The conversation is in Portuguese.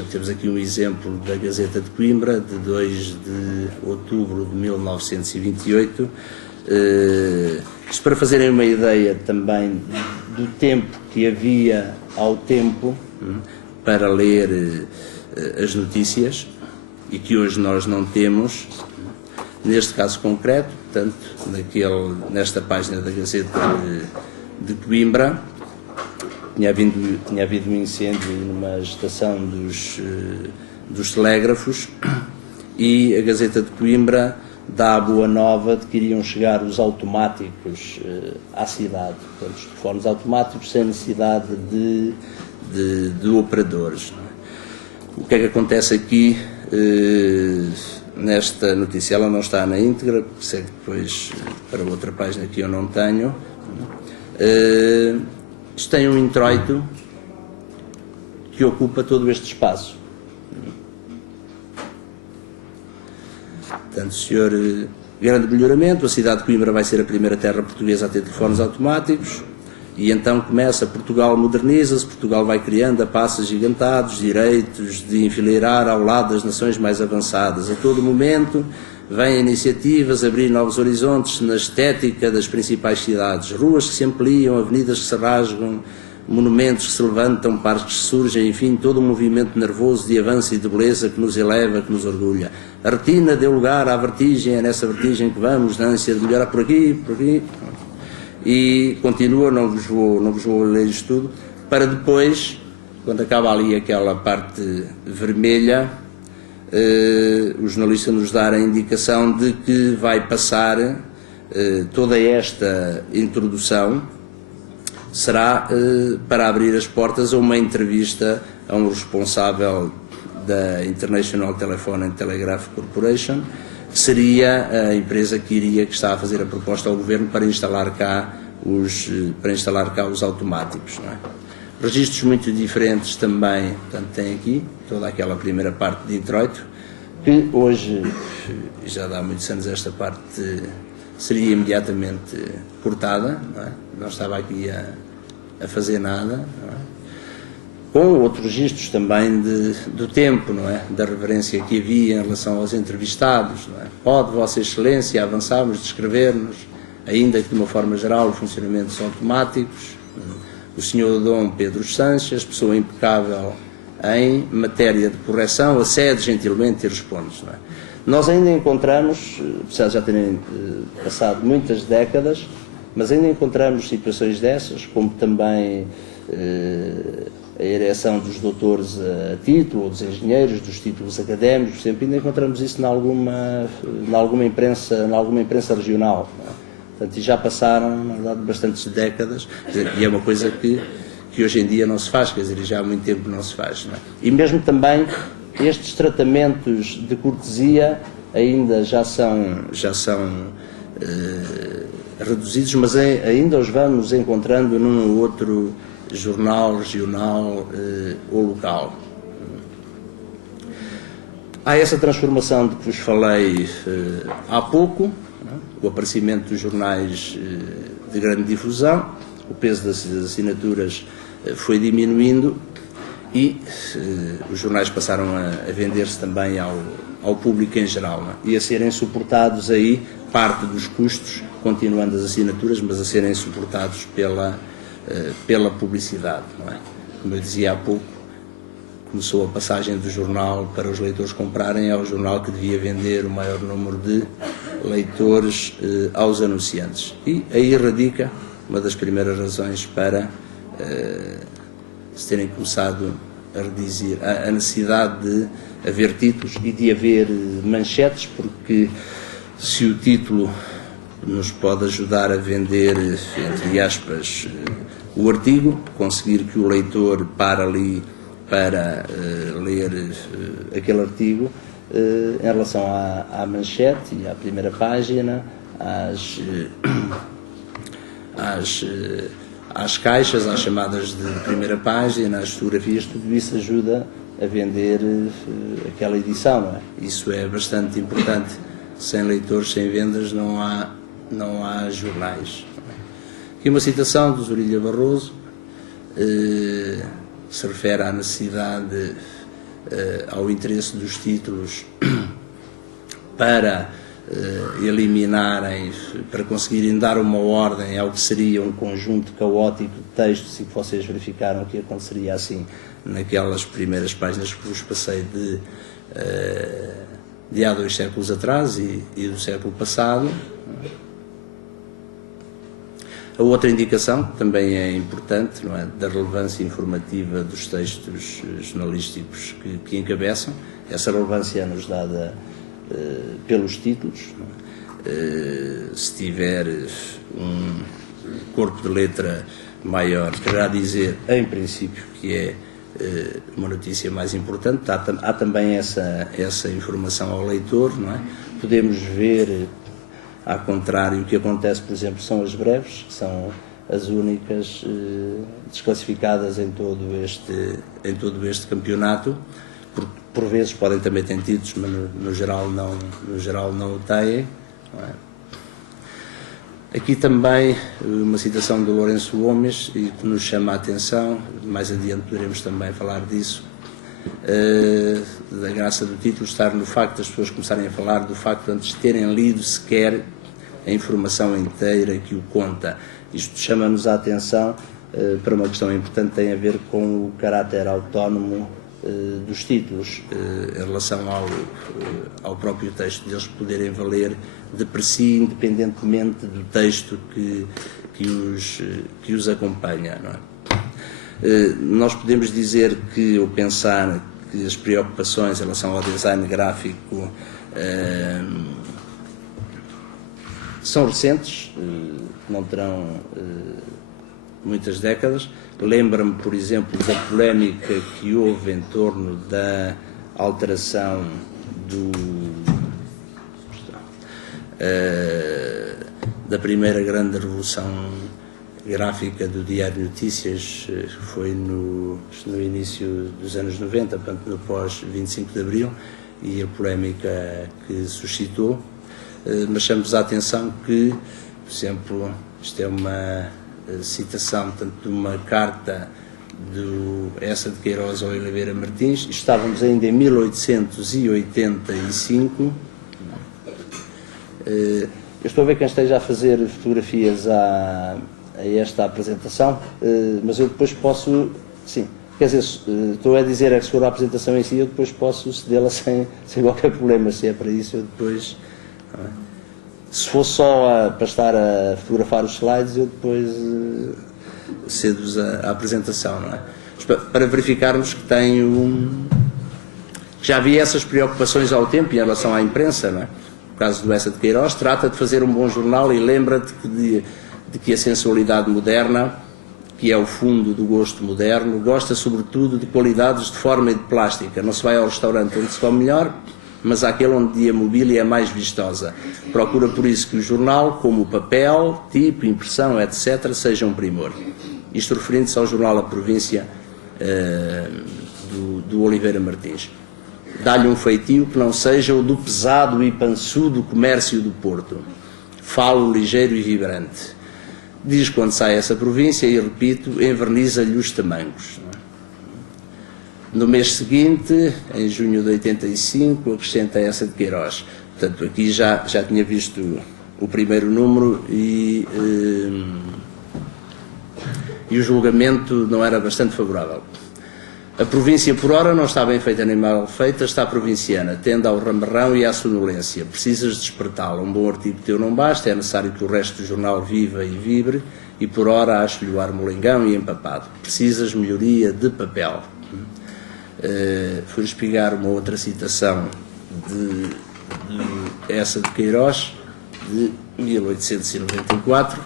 Temos aqui um exemplo da Gazeta de Coimbra, de 2 de outubro de 1928. Isto para fazerem uma ideia também do tempo que havia ao tempo para ler as notícias e que hoje nós não temos. Neste caso concreto, portanto, nesta página da Gazeta de Coimbra, tinha havido um incêndio numa estação dos telégrafos e a Gazeta de Coimbra dá a boa nova de que iriam chegar os automáticos à cidade, portanto, os telefones automáticos sem necessidade de operadores. O que é que acontece aqui nesta notícia? Ela não está na íntegra, segue depois para outra página que eu não tenho. Isto tem um introito que ocupa todo este espaço. Portanto, senhor, grande melhoramento, a cidade de Coimbra vai ser a primeira terra portuguesa a ter telefones automáticos, e então começa: Portugal moderniza-se, Portugal vai criando a passos gigantados direitos de enfileirar ao lado das nações mais avançadas. A todo momento vêm iniciativas a abrir novos horizontes na estética das principais cidades, ruas que se ampliam, avenidas que se rasgam, monumentos que se levantam, parques que surgem, enfim, todo um movimento nervoso de avanço e de beleza que nos eleva, que nos orgulha. A retina deu lugar à vertigem, é nessa vertigem que vamos, na ânsia de melhorar por aqui, e continua, não vos vou ler isto tudo, para depois, quando acaba ali aquela parte vermelha, o jornalista nos dar a indicação de que vai passar toda esta introdução será para abrir as portas a uma entrevista a um responsável da International Telephone and Telegraph Corporation, que seria a empresa que está a fazer a proposta ao governo para instalar cá os automáticos. Não é? Registros muito diferentes também, portanto, tem aqui toda aquela primeira parte de introito, que hoje, já dá muitos anos esta parte, seria imediatamente cortada, não estava aqui a fazer nada, não é? Com outros registros também do tempo, não é? Da reverência que havia em relação aos entrevistados. Não é? Pode Vossa Excelência avançarmos, descrever-nos, ainda que de uma forma geral, o funcionamento dos automáticos. O Sr. Dom Pedro Sanches, pessoa impecável em matéria de correção, acede gentilmente e responde. Não é? Nós ainda encontramos, apesar de já terem passado muitas décadas, mas ainda encontramos situações dessas, como também a ereção dos doutores a título, ou dos engenheiros, dos títulos académicos, sempre ainda encontramos isso em alguma imprensa regional. Não é? Portanto, e já passaram, na verdade, bastantes décadas, e é uma coisa que hoje em dia não se faz, quer dizer, já há muito tempo não se faz. Não é? E mesmo também estes tratamentos de cortesia ainda já são reduzidos, mas ainda os vamos encontrando num ou outro jornal regional ou local. Há essa transformação de que vos falei há pouco, o aparecimento dos jornais de grande difusão, o peso das assinaturas foi diminuindo e os jornais passaram a vender-se também ao público em geral, não é? E a serem suportados aí, parte dos custos, continuando as assinaturas, mas a serem suportados pela publicidade, não é? Como eu dizia há pouco, começou a passagem do jornal para os leitores comprarem ao jornal que devia vender o maior número de leitores aos anunciantes. E aí radica uma das primeiras razões para se terem começado a reduzir a necessidade de haver títulos e de haver manchetes, porque se o título nos pode ajudar a vender, entre aspas, o artigo, conseguir que o leitor pare ali para ler aquele artigo, em relação à manchete e à primeira página, às caixas, às chamadas de primeira página, às fotografias, tudo isso ajuda a vender aquela edição, não é? Isso é bastante importante. Sem leitores, sem vendas, não há jornais. Aqui uma citação do Zorilha Barroso, se refere à necessidade ao interesse dos títulos para eliminarem, para conseguirem dar uma ordem ao que seria um conjunto caótico de textos, e que vocês verificaram que aconteceria assim naquelas primeiras páginas que vos passei de há 2 séculos atrás e do século passado. A outra indicação, que também é importante, não é, da relevância informativa dos textos jornalísticos que encabeçam, essa relevância é-nos dada pelos títulos. Se tiver um corpo de letra maior, quererá dizer, em princípio, que é uma notícia mais importante. Há também essa informação ao leitor, não é? Podemos ver, ao contrário, o que acontece, por exemplo, são as breves, que são as únicas desclassificadas em todo este campeonato. Por vezes podem também ter títulos, mas no geral não o têm. Não é? Aqui também uma citação do Lourenço Gomes, e que nos chama a atenção, mais adiante poderemos também falar disso, da graça do título estar no facto das pessoas começarem a falar do facto de antes de terem lido sequer a informação inteira que o conta. Isto chama-nos a atenção para uma questão importante que tem a ver com o caráter autónomo dos títulos em relação ao próprio texto, deles poderem valer de per si, independentemente do texto que os acompanha. Não é? Nós podemos dizer que, ou pensar que as preocupações em relação ao design gráfico são recentes, não terão muitas décadas. Lembra-me, por exemplo, da polémica que houve em torno da alteração da primeira grande revolução gráfica do Diário Notícias, que foi no início dos anos 90, portanto no pós-25 de Abril, e a polémica que suscitou. Mas chamamos a atenção que, por exemplo, isto é uma citação, portanto, de uma carta do Essa de Queiroz ao Oliveira Martins. Estávamos ainda em 1885. Eu estou a ver quem esteja a fazer fotografias a esta apresentação, mas eu depois posso, sim, quer dizer, estou a dizer é que se for a apresentação em si, eu depois posso cedê-la sem qualquer problema. Se é para isso, eu depois... Se for só para estar a fotografar os slides, eu depois cedo-vos a apresentação, não é? Para verificarmos que já havia essas preocupações ao tempo em relação à imprensa, não é? No caso do Essa de Queiroz, trata de fazer um bom jornal e lembra-te de que a sensualidade moderna, que é o fundo do gosto moderno, gosta sobretudo de qualidades de forma e de plástica. Não se vai ao restaurante onde se come melhor, mas àquele onde a mobília é mais vistosa. Procura por isso que o jornal, como o papel, tipo, impressão, etc., seja um primor. Isto referindo-se ao jornal A Província do Oliveira Martins. Dá-lhe um feitio que não seja o do pesado e pançudo comércio do Porto. Falo ligeiro e vibrante. Diz quando sai essa província, e repito, enverniza-lhe os tamancos. No mês seguinte, em junho de 85, acrescenta Essa de Queiroz. Portanto, aqui já tinha visto o primeiro número e o julgamento não era bastante favorável. A província, por ora, não está bem feita nem mal feita, está provinciana, tende ao ramarrão e à sonolência. Precisas despertá-la. Um bom artigo teu não basta, é necessário que o resto do jornal viva e vibre, e por ora acho-lhe o ar molengão e empapado. Precisas melhoria de papel. Fui espigar uma outra citação de Essa de Queiroz, de 1894,